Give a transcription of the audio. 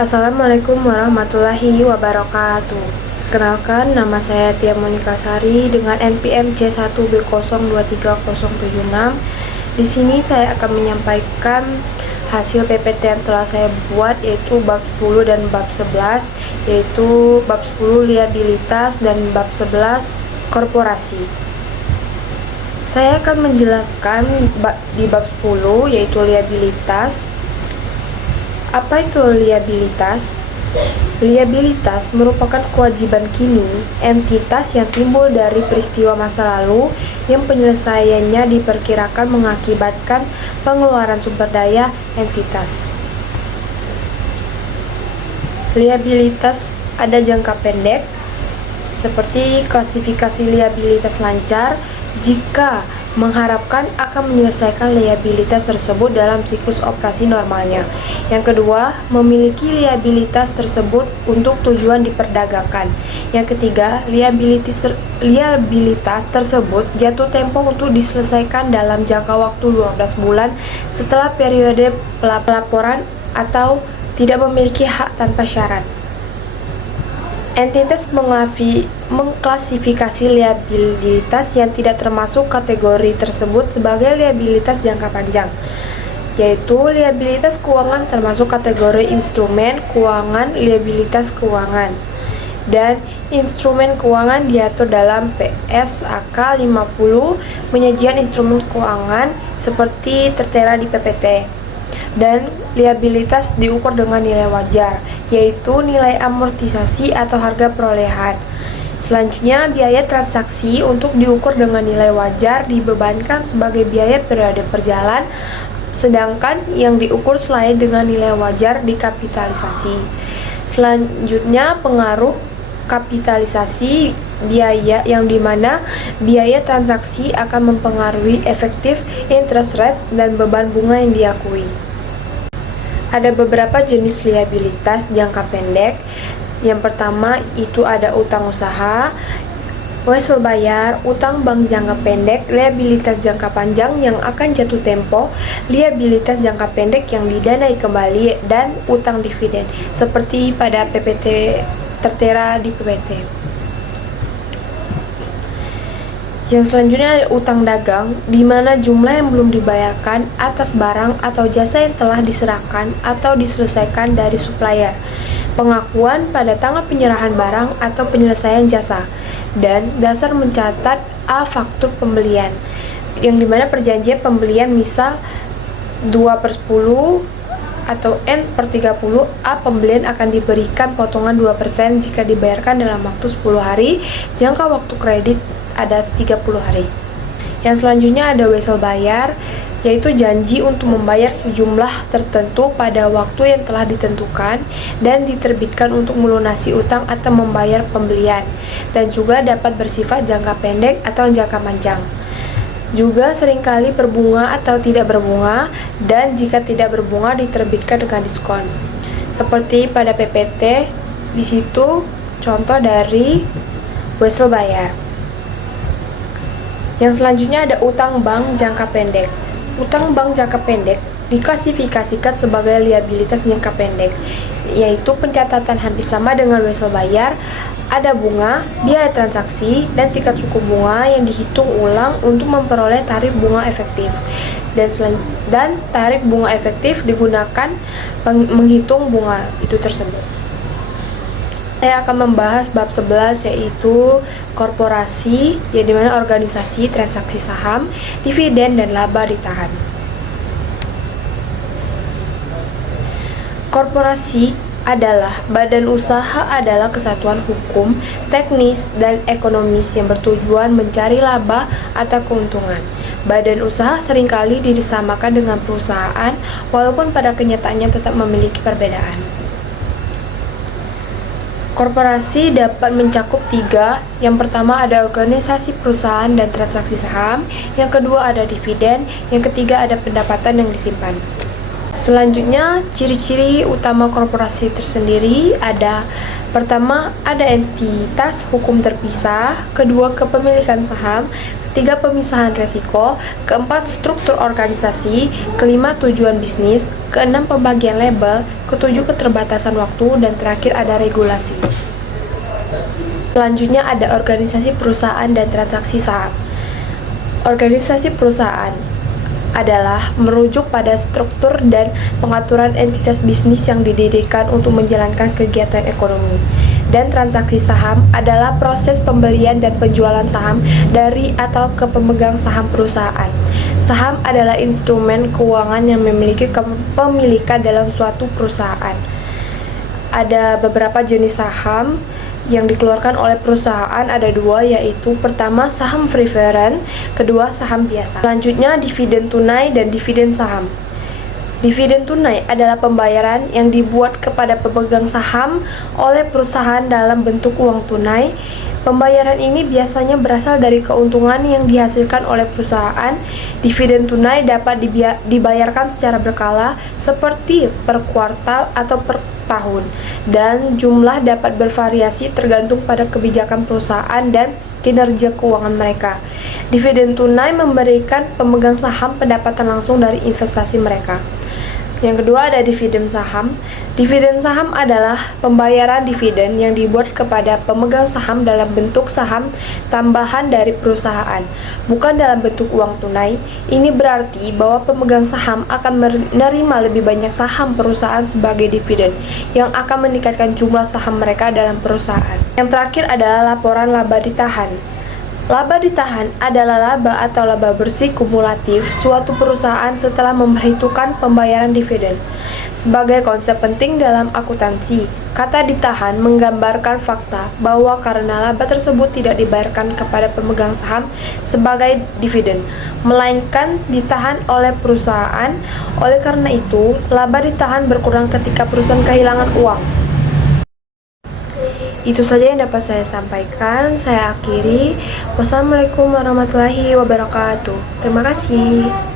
Assalamualaikum warahmatullahi wabarakatuh. Kenalkan, nama saya Tia Monika Sari dengan NPM C1B023076. Di sini saya akan menyampaikan hasil PPT yang telah saya buat, yaitu bab 10 dan bab 11, yaitu bab 10 liabilitas dan bab 11 korporasi. Saya akan menjelaskan di bab 10, yaitu liabilitas. Apa itu liabilitas? Liabilitas merupakan kewajiban kini entitas yang timbul dari peristiwa masa lalu yang penyelesaiannya diperkirakan mengakibatkan pengeluaran sumber daya entitas. Liabilitas ada jangka pendek, seperti klasifikasi liabilitas lancar jika mengharapkan akan menyelesaikan liabilitas tersebut dalam siklus operasi normalnya. Yang kedua, memiliki liabilitas tersebut untuk tujuan diperdagangkan. Yang ketiga, liabilitas tersebut jatuh tempo untuk diselesaikan dalam jangka waktu 12 bulan setelah periode pelaporan atau tidak memiliki hak tanpa syarat. Entitas mengklasifikasi liabilitas yang tidak termasuk kategori tersebut sebagai liabilitas jangka panjang, yaitu liabilitas keuangan termasuk kategori instrumen keuangan, liabilitas keuangan, dan instrumen keuangan diatur dalam PSAK 50 penyajian instrumen keuangan seperti tertera di PPT. Dan liabilitas diukur dengan nilai wajar, yaitu nilai amortisasi atau harga perolehan. Selanjutnya, biaya transaksi untuk diukur dengan nilai wajar dibebankan sebagai biaya periode perjalanan, sedangkan yang diukur selain dengan nilai wajar dikapitalisasi. Selanjutnya, pengaruh kapitalisasi biaya, yang dimana biaya transaksi akan mempengaruhi efektif interest rate dan beban bunga yang diakui. Ada beberapa jenis liabilitas jangka pendek. Yang pertama itu ada utang usaha, wesel bayar, utang bank jangka pendek, liabilitas jangka panjang yang akan jatuh tempo, liabilitas jangka pendek yang didanai kembali, dan utang dividen seperti pada PPT tertera di PPT. Yang selanjutnya ada utang dagang, di mana jumlah yang belum dibayarkan atas barang atau jasa yang telah diserahkan atau diselesaikan dari supplier, pengakuan pada tanggal penyerahan barang atau penyelesaian jasa, dan dasar mencatat A faktur pembelian, yang dimana perjanjian pembelian misal 2/10 atau N/30 A pembelian akan diberikan potongan 2% jika dibayarkan dalam waktu 10 hari, jangka waktu kredit ada 30 hari. Yang selanjutnya ada wesel bayar, yaitu janji untuk membayar sejumlah tertentu pada waktu yang telah ditentukan dan diterbitkan untuk melunasi utang atau membayar pembelian, dan juga dapat bersifat jangka pendek atau jangka panjang. Juga seringkali berbunga atau tidak berbunga, dan jika tidak berbunga diterbitkan dengan diskon. Seperti pada PPT, di situ contoh dari wesel bayar. Yang selanjutnya ada utang bank jangka pendek. Utang bank jangka pendek diklasifikasikan sebagai liabilitas jangka pendek, yaitu pencatatan hampir sama dengan wesel bayar. Ada bunga, biaya transaksi, dan tingkat suku bunga yang dihitung ulang untuk memperoleh tarif bunga efektif. Dan tarif bunga efektif digunakan menghitung bunga itu tersebut. Saya akan membahas bab 11, yaitu korporasi, yang dimana organisasi, transaksi saham, dividen, dan laba ditahan. Korporasi adalah badan usaha, adalah kesatuan hukum, teknis, dan ekonomis yang bertujuan mencari laba atau keuntungan. Badan usaha seringkali disamakan dengan perusahaan, walaupun pada kenyataannya tetap memiliki perbedaan. Korporasi dapat mencakup 3. Yang pertama ada organisasi perusahaan dan transaksi saham. Yang kedua ada dividen. Yang ketiga ada pendapatan yang disimpan. Selanjutnya, ciri-ciri utama korporasi tersendiri ada: pertama, ada entitas hukum terpisah. Kedua, kepemilikan saham. ketiga pemisahan resiko, keempat struktur organisasi, kelima tujuan bisnis, keenam pembagian label, ketujuh keterbatasan waktu, dan terakhir ada regulasi. Selanjutnya ada organisasi perusahaan dan transaksi saham. Organisasi perusahaan adalah merujuk pada struktur dan pengaturan entitas bisnis yang didirikan untuk menjalankan kegiatan ekonomi. Dan transaksi saham adalah proses pembelian dan penjualan saham dari atau ke pemegang saham perusahaan. Saham adalah instrumen keuangan yang memiliki kepemilikan dalam suatu perusahaan. Ada beberapa jenis saham yang dikeluarkan oleh perusahaan, ada dua, yaitu pertama saham preferred, kedua saham biasa. Selanjutnya dividen tunai dan dividen saham. Dividen tunai adalah pembayaran yang dibuat kepada pemegang saham oleh perusahaan dalam bentuk uang tunai. Pembayaran ini biasanya berasal dari keuntungan yang dihasilkan oleh perusahaan. Dividen tunai dapat dibayarkan secara berkala, seperti per kuartal atau per tahun, dan jumlah dapat bervariasi tergantung pada kebijakan perusahaan dan kinerja keuangan mereka. Dividen tunai memberikan pemegang saham pendapatan langsung dari investasi mereka. Yang kedua ada dividen saham. Dividen saham adalah pembayaran dividen yang dibuat kepada pemegang saham dalam bentuk saham tambahan dari perusahaan, bukan dalam bentuk uang tunai. Ini berarti bahwa pemegang saham akan menerima lebih banyak saham perusahaan sebagai dividen, yang akan meningkatkan jumlah saham mereka dalam perusahaan. Yang terakhir adalah laporan laba ditahan. Laba ditahan adalah laba atau laba bersih kumulatif suatu perusahaan setelah memperhitungkan pembayaran dividen. Sebagai konsep penting dalam akuntansi, kata ditahan menggambarkan fakta bahwa karena laba tersebut tidak dibayarkan kepada pemegang saham sebagai dividen, melainkan ditahan oleh perusahaan. Oleh karena itu, laba ditahan berkurang ketika perusahaan kehilangan uang. Itu saja yang dapat saya sampaikan. Saya akhiri. Wassalamualaikum warahmatullahi wabarakatuh. Terima kasih.